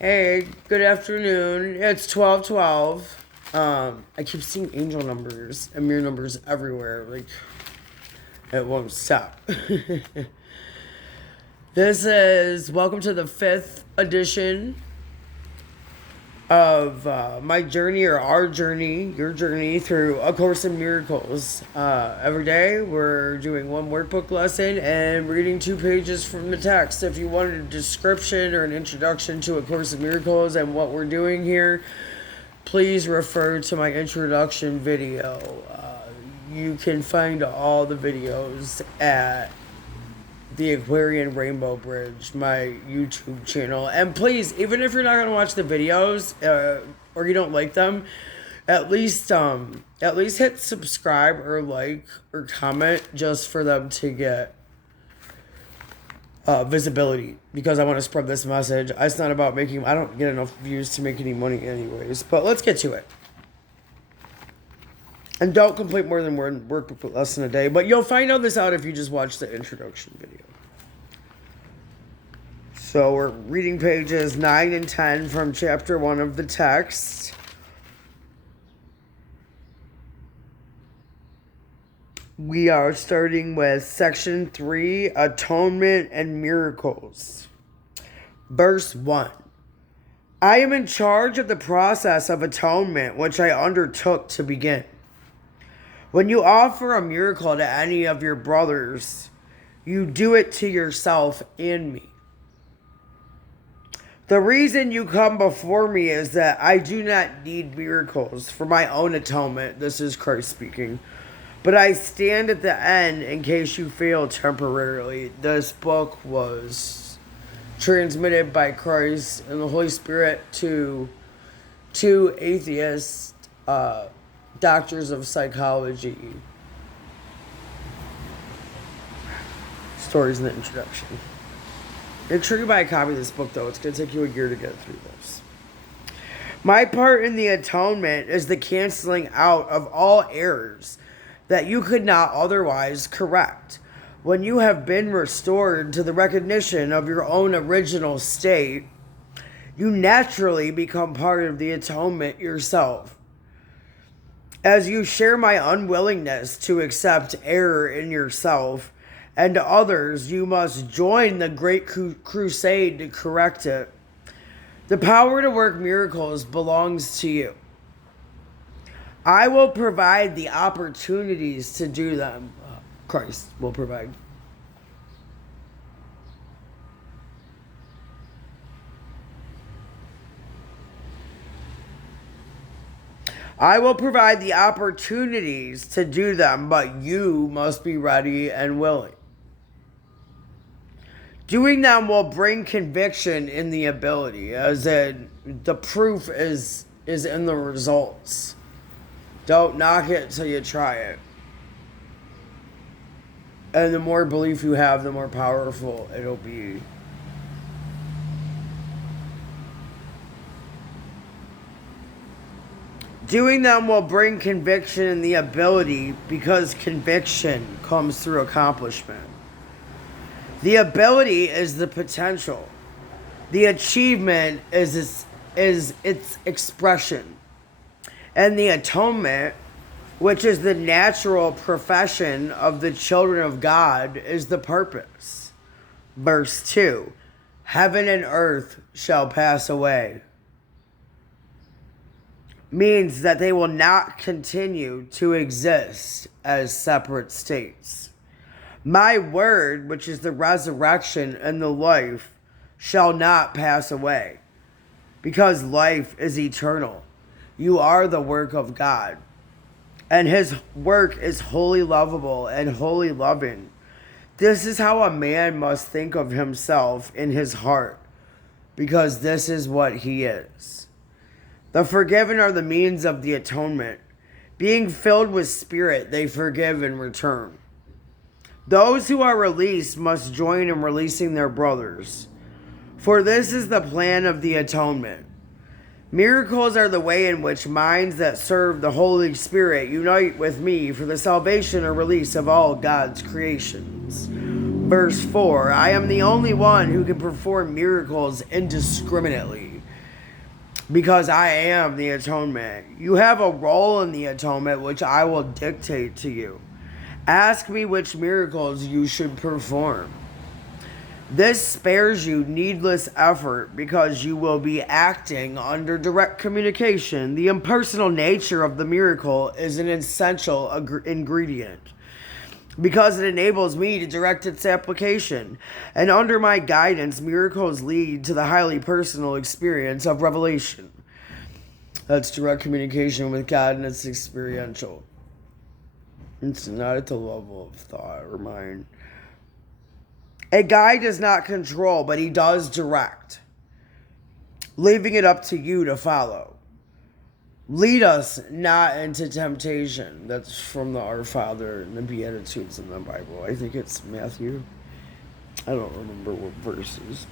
Hey, good afternoon. It's 12:12. I keep seeing angel numbers and mirror numbers everywhere. Like, it won't stop. This is welcome to the fifth edition of my journey, or our journey, your journey through A Course in Miracles. Every day we're doing one workbook lesson and reading 2 pages from the text. If you wanted a description or an introduction to A Course in Miracles and what we're doing here, please refer to my introduction video. You can find all the videos at the Aquarian Rainbow Bridge, my YouTube channel. And please, even if you're not going to watch the videos or you don't like them, at least hit subscribe or like or comment just for them to get visibility, because I want to spread this message. It's not about making, I don't get enough views to make any money anyways, but let's get to it. And don't complete more than one workbook lesson a day, but you'll find all this out if you just watch the introduction video. So we're reading pages 9 and 10 from chapter 1 of the text. We are starting with section 3, Atonement and Miracles. Verse 1. I am in charge of the process of atonement, which I undertook to begin. When you offer a miracle to any of your brothers, you do it to yourself and me. The reason you come before me is that I do not need miracles for my own atonement. This is Christ speaking. But I stand at the end in case you fail temporarily. This book was transmitted by Christ and the Holy Spirit to two atheist doctors of psychology. Stories in the introduction. Make sure you buy a copy of this book, though. It's going to take you a year to get through this. My part in the atonement is the canceling out of all errors that you could not otherwise correct. When you have been restored to the recognition of your own original state, you naturally become part of the atonement yourself. As you share my unwillingness to accept error in yourself and to others, you must join the great crusade to correct it. The power to work miracles belongs to you. I will provide the opportunities to do them. Christ will provide. I will provide the opportunities to do them, but you must be ready and willing. Doing them will bring conviction in the ability, as in the proof is in the results. Don't knock it till you try it. And the more belief you have, the more powerful it'll be. Doing them will bring conviction in the ability, because conviction comes through accomplishment. The ability is the potential. The achievement is its expression. And the atonement, which is the natural profession of the children of God, is the purpose. Verse 2. Heaven and earth shall pass away. Means that they will not continue to exist as separate states. My word, which is the resurrection and the life, shall not pass away, because life is eternal. You are the work of God, and his work is wholly lovable and wholly loving. This is how a man must think of himself in his heart, because this is what he is. The forgiven are the means of the atonement. Being filled with spirit, they forgive in return. Those who are released must join in releasing their brothers, for this is the plan of the atonement. Miracles are the way in which minds that serve the Holy Spirit unite with me for the salvation or release of all God's creations. Verse 4, I am the only one who can perform miracles indiscriminately because I am the atonement. You have a role in the atonement which I will dictate to you. Ask me which miracles you should perform. This spares you needless effort because you will be acting under direct communication. The impersonal nature of the miracle is an essential ingredient because it enables me to direct its application. And under my guidance, miracles lead to the highly personal experience of revelation. That's direct communication with God, and it's experiential. It's not at the level of thought or mind. A guide does not control, but he does direct, leaving it up to you to follow. Lead us not into temptation. That's from the Our Father and the Beatitudes in the Bible. I think it's Matthew. I don't remember what verses.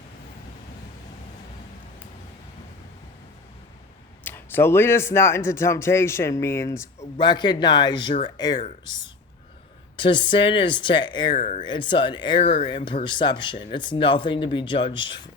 So lead us not into temptation means recognize your errors. To sin is to err. It's an error in perception. It's nothing to be judged for.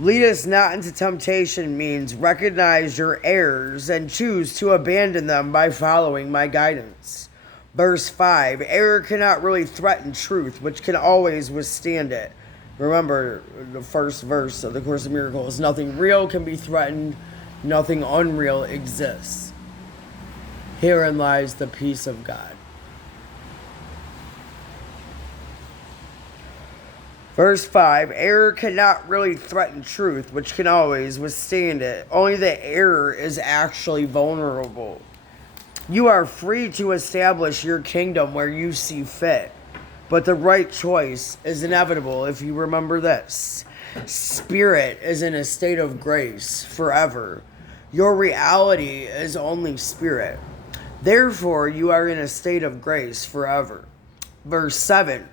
Lead us not into temptation means recognize your errors and choose to abandon them by following my guidance. Verse 5, error cannot really threaten truth, which can always withstand it. Remember, the first verse of the Course in Miracles, nothing real can be threatened, nothing unreal exists. Herein lies the peace of God. Verse 5, error cannot really threaten truth, which can always withstand it. Only the error is actually vulnerable. You are free to establish your kingdom where you see fit, but the right choice is inevitable if you remember this. Spirit is in a state of grace forever. Your reality is only spirit. Therefore, you are in a state of grace forever. Verse 7,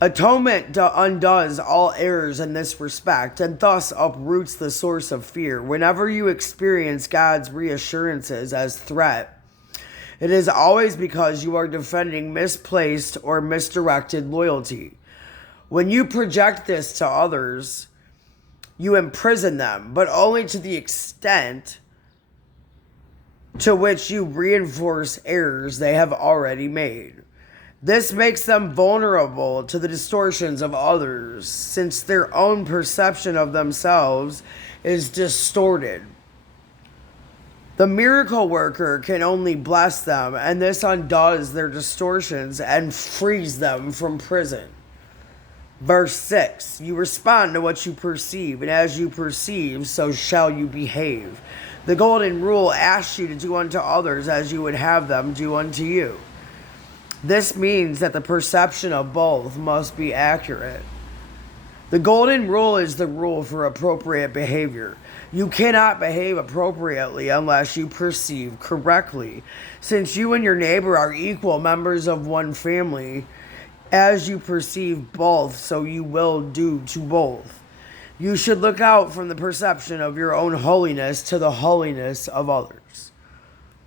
atonement undoes all errors in this respect and thus uproots the source of fear. Whenever you experience God's reassurances as threat, it is always because you are defending misplaced or misdirected loyalty. When you project this to others, you imprison them, but only to the extent to which you reinforce errors they have already made. This makes them vulnerable to the distortions of others, since their own perception of themselves is distorted. The miracle worker can only bless them, and this undoes their distortions and frees them from prison. Verse 6, you respond to what you perceive, and as you perceive, so shall you behave. The golden rule asks you to do unto others as you would have them do unto you. This means that the perception of both must be accurate. The golden rule is the rule for appropriate behavior. You cannot behave appropriately unless you perceive correctly. Since you and your neighbor are equal members of one family, as you perceive both, so you will do to both. You should look out from the perception of your own holiness to the holiness of others.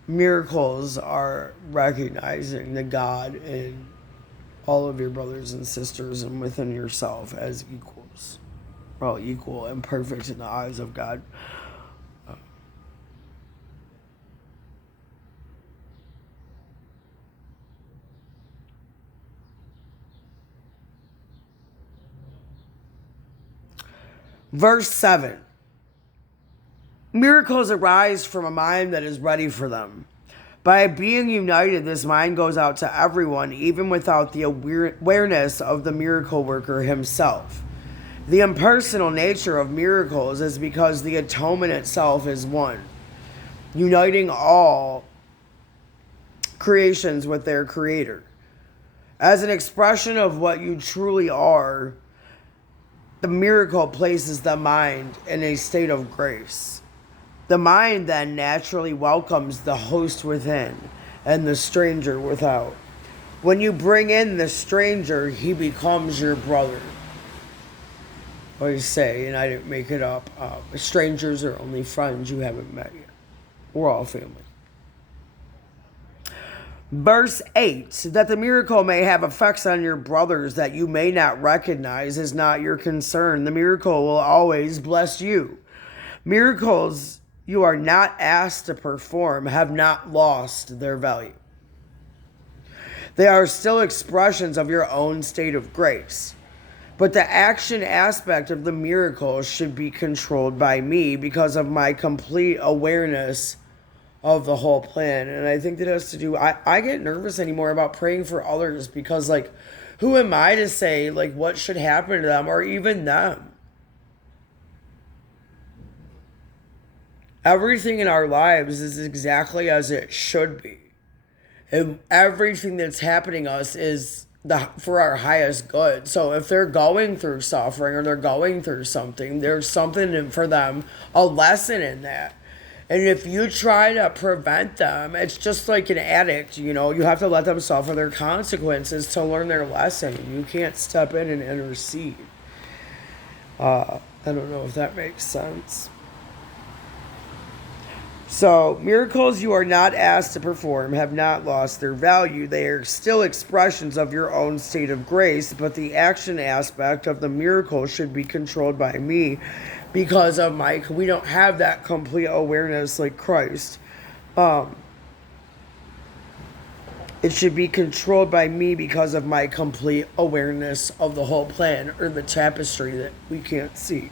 Miracles are recognizing the God in all of your brothers and sisters and within yourself as equals. Well, equal and perfect in the eyes of God. Verse 7. Miracles arise from a mind that is ready for them. By being united, this mind goes out to everyone, even without the awareness of the miracle worker himself. The impersonal nature of miracles is because the atonement itself is one, uniting all creations with their creator. As an expression of what you truly are, the miracle places the mind in a state of grace. The mind then naturally welcomes the host within and the stranger without. When you bring in the stranger, he becomes your brother. I always say, and I didn't make it up, strangers are only friends you haven't met yet. We're all family. Verse 8, that the miracle may have effects on your brothers that you may not recognize is not your concern. The miracle will always bless you. Miracles you are not asked to perform have not lost their value. They are still expressions of your own state of grace. But the action aspect of the miracle should be controlled by me because of my complete awareness of the whole plan. And I think that has to do, I get nervous anymore about praying for others because, like, who am I to say, like, what should happen to them or even them? Everything in our lives is exactly as it should be. And everything that's happening to us is for our highest good. So if they're going through suffering or they're going through something, there's something for them, a lesson in that. And if you try to prevent them, it's just like an addict, you know, you have to let them suffer their consequences to learn their lesson. You can't step in and intercede. I don't know if that makes sense. So, miracles you are not asked to perform have not lost their value. They are still expressions of your own state of grace, but the action aspect of the miracle should be controlled by me because of we don't have that complete awareness like Christ. It should be controlled by me because of my complete awareness of the whole plan or the tapestry that we can't see.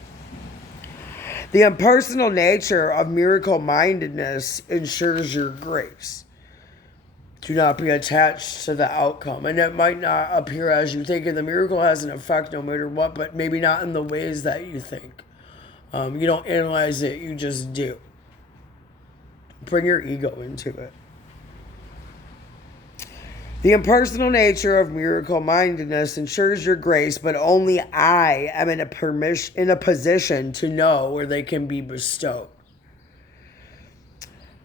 The impersonal nature of miracle-mindedness ensures your grace. Do not be attached to the outcome. And it might not appear as you think, and the miracle has an effect no matter what, but maybe not in the ways that you think. You don't analyze it, you just do. Bring your ego into it. The impersonal nature of miracle-mindedness ensures your grace, but only I am in a position to know where they can be bestowed.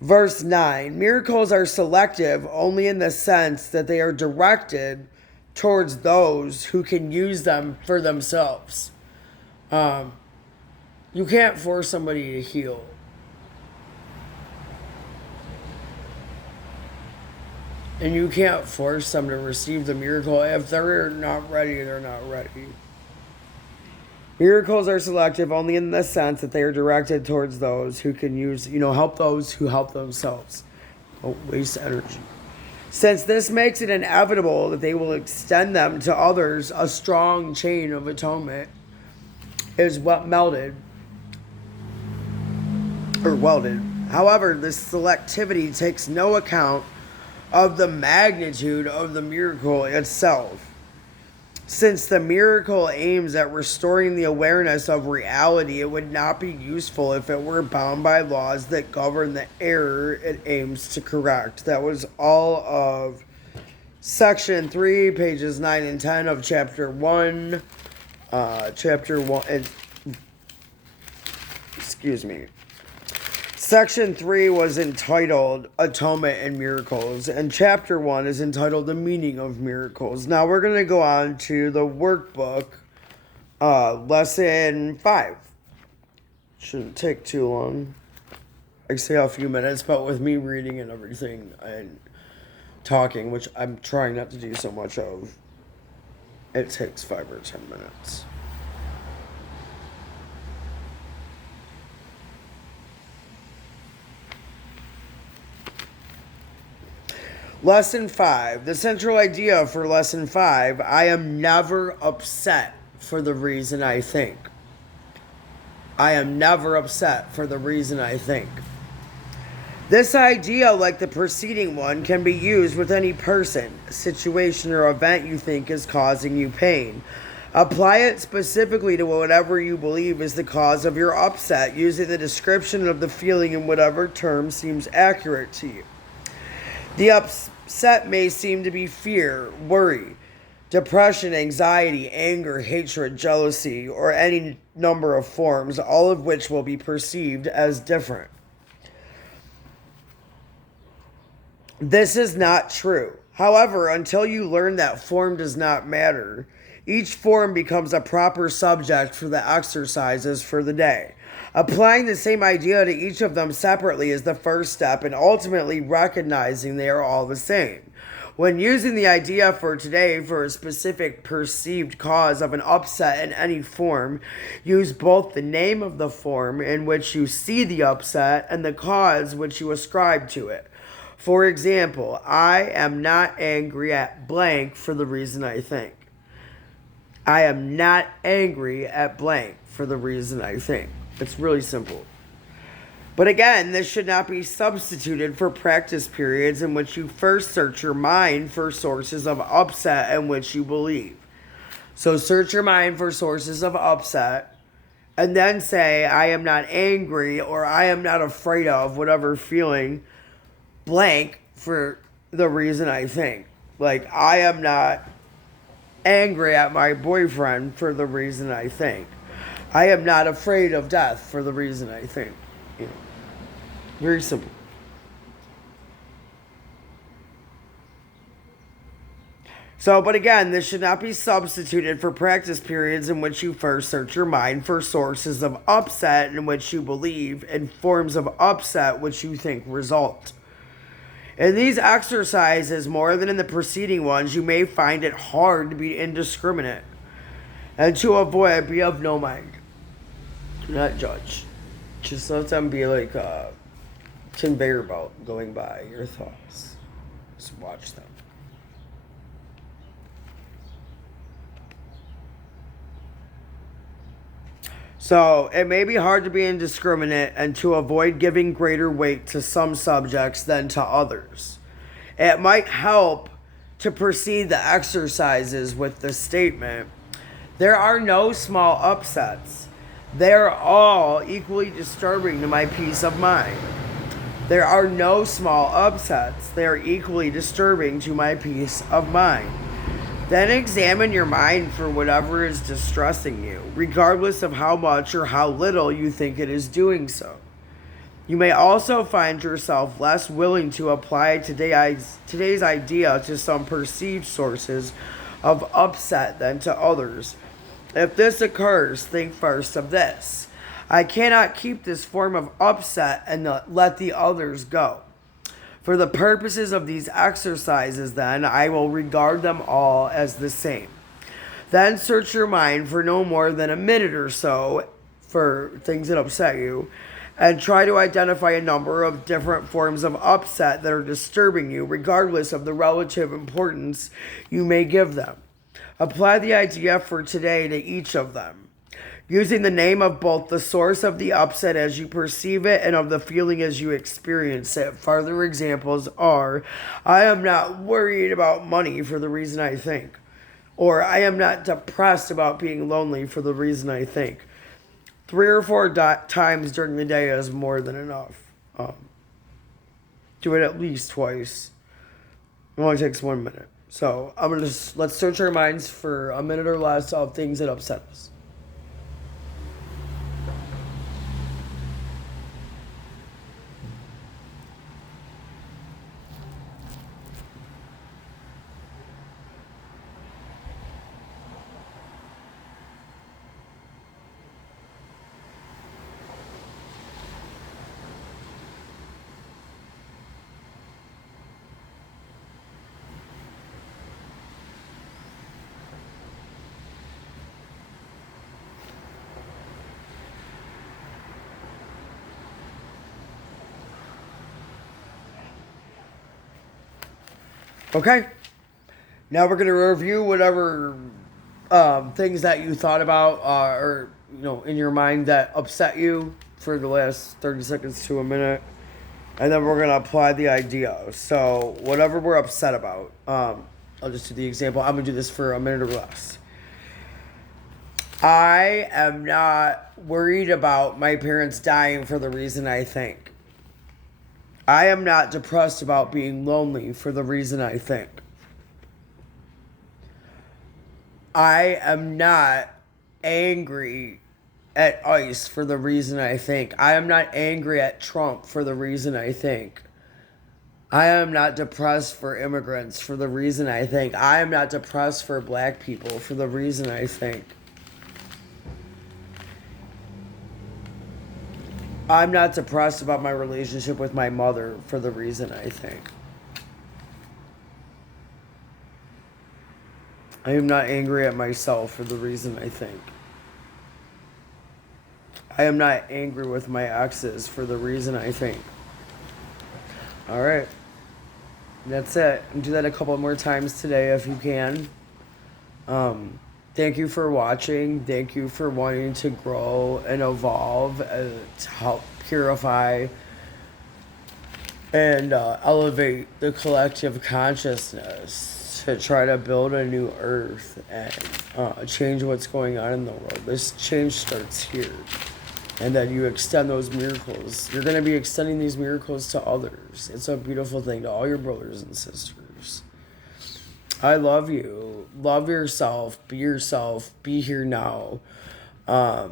Verse 9, miracles are selective only in the sense that they are directed towards those who can use them for themselves. You can't force somebody to heal. And you can't force them to receive the miracle. If they're not ready, they're not ready. Miracles are selective only in the sense that they are directed towards those who can use, help those who help themselves. Don't waste energy. Since this makes it inevitable that they will extend them to others, a strong chain of atonement is what welded. However, this selectivity takes no account of the magnitude of the miracle itself. Since the miracle aims at restoring the awareness of reality, it would not be useful if it were bound by laws that govern the error it aims to correct. That was all of section 3, pages 9 and 10 of chapter 1. Section 3 was entitled Atonement and Miracles, and Chapter 1 is entitled The Meaning of Miracles. Now we're going to go on to the workbook, Lesson 5. Shouldn't take too long. I say a few minutes, but with me reading and everything and talking, which I'm trying not to do so much of, it takes 5 or 10 minutes. Lesson 5. The central idea for Lesson 5, I am never upset for the reason I think. I am never upset for the reason I think. This idea, like the preceding one, can be used with any person, situation, or event you think is causing you pain. Apply it specifically to whatever you believe is the cause of your upset, using the description of the feeling in whatever term seems accurate to you. The upset may seem to be fear, worry, depression, anxiety, anger, hatred, jealousy, or any number of forms, all of which will be perceived as different. This is not true. However, until you learn that form does not matter, each form becomes a proper subject for the exercises for the day. Applying the same idea to each of them separately is the first step in ultimately recognizing they are all the same. When using the idea for today for a specific perceived cause of an upset in any form, use both the name of the form in which you see the upset and the cause which you ascribe to it. For example, I am not angry at blank for the reason I think. I am not angry at blank for the reason I think. It's really simple. But again, this should not be substituted for practice periods in which you first search your mind for sources of upset in which you believe. So search your mind for sources of upset and then say, I am not angry or I am not afraid of whatever feeling blank for the reason I think. Like, I am not angry at my boyfriend for the reason I think. I am not afraid of death for the reason I think. You know, very simple. So, but again, this should not be substituted for practice periods in which you first search your mind for sources of upset in which you believe and forms of upset which you think result. In these exercises, more than in the preceding ones, you may find it hard to be indiscriminate. And to avoid, be of no mind. Do not judge. Just let them be like a conveyor belt going by your thoughts. Just watch them. So, it may be hard to be indiscriminate and to avoid giving greater weight to some subjects than to others. It might help to proceed the exercises with the statement, there are no small upsets. They are all equally disturbing to my peace of mind. There are no small upsets. They are equally disturbing to my peace of mind. Then examine your mind for whatever is distressing you, regardless of how much or how little you think it is doing so. You may also find yourself less willing to apply today's idea to some perceived sources of upset than to others. If this occurs, think first of this. I cannot keep this form of upset and let the others go. For the purposes of these exercises, then, I will regard them all as the same. Then search your mind for no more than a minute or so for things that upset you, and try to identify a number of different forms of upset that are disturbing you, regardless of the relative importance you may give them. Apply the idea for today to each of them, using the name of both the source of the upset as you perceive it and of the feeling as you experience it. Further examples are, I am not worried about money for the reason I think. Or, I am not depressed about being lonely for the reason I think. 3 or 4 times during the day is more than enough. Do it at least twice. It only takes 1 minute. So, let's search our minds for a minute or less of things that upset us. Okay, now we're going to review whatever things that you thought about or, in your mind that upset you for the last 30 seconds to a minute. And then we're going to apply the idea. So whatever we're upset about, I'll just do the example. I'm going to do this for a minute or less. I am not worried about my parents dying for the reason I think. I am not depressed about being lonely for the reason I think. I am not angry at ICE for the reason I think. I am not angry at Trump for the reason I think. I am not depressed for immigrants for the reason I think. I am not depressed for black people for the reason I think. I'm not depressed about my relationship with my mother for the reason I think. I am not angry at myself for the reason I think. I am not angry with my exes for the reason I think. All right. That's it. Do that a couple more times today if you can. Thank you for watching. Thank you for wanting to grow and evolve to help purify and elevate the collective consciousness to try to build a new earth and change what's going on in the world. This change starts here. And then you extend those miracles. You're going to be extending these miracles to others. It's a beautiful thing to all your brothers and sisters. I love you. Love yourself. Be here now. I've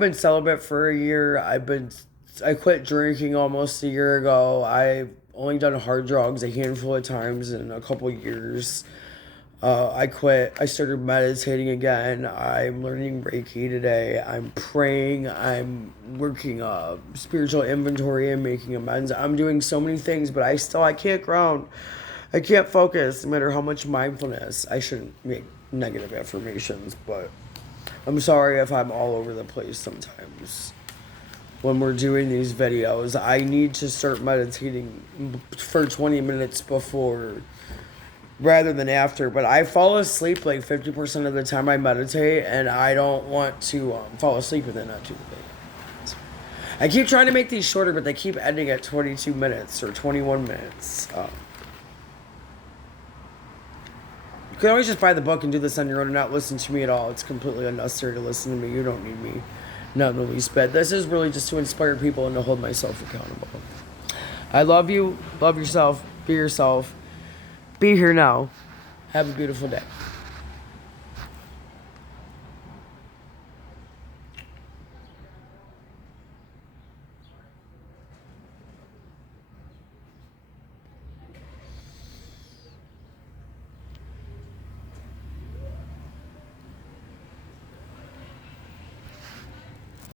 been celibate for a year. I quit drinking almost a year ago. I've only done hard drugs a handful of times in a couple years. I quit. I started meditating again. I'm learning Reiki today. I'm praying. I'm working spiritual inventory and making amends. I'm doing so many things, but I can't ground. I can't focus no matter how much mindfulness. I shouldn't make negative affirmations, but I'm sorry if I'm all over the place sometimes. When we're doing these videos, I need to start meditating for 20 minutes before rather than after, but I fall asleep like 50% of the time I meditate, and I don't want to fall asleep and then not do the videos. I keep trying to make these shorter, but they keep ending at 22 minutes or 21 minutes. You can always just buy the book and do this on your own and not listen to me at all. It's completely unnecessary to listen to me. You don't need me. Not in the least bit. This is really just to inspire people and to hold myself accountable. I love you. Love yourself. Be yourself. Be here now. Have a beautiful day.